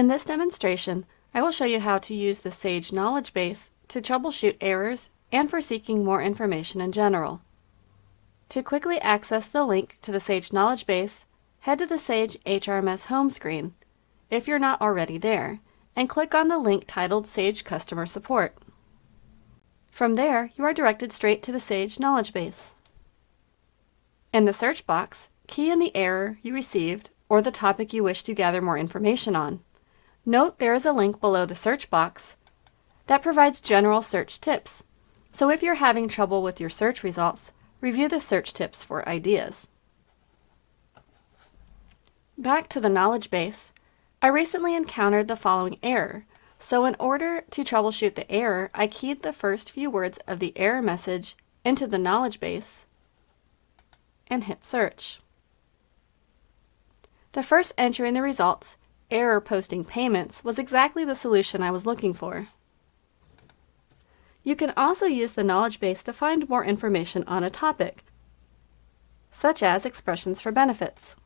In this demonstration, I will show you how to use the Sage Knowledgebase to troubleshoot errors and for seeking more information in general. To quickly access the link to the Sage Knowledgebase, head to the Sage HRMS home screen, if you're not already there, and click on the link titled Sage Customer Support. From there, you are directed straight to the Sage Knowledgebase. In the search box, key in the error you received or the topic you wish to gather more information on. Note there is a link below the search box that provides general search tips, so if you're having trouble with your search results, review the search tips for ideas. Back to the knowledge base, I recently encountered the following error, so in order to troubleshoot the error, I keyed the first few words of the error message into the knowledge base and hit search. The first entry in the results, error posting payments, was exactly the solution I was looking for. You can also use the knowledge base to find more information on a topic, such as expressions for benefits.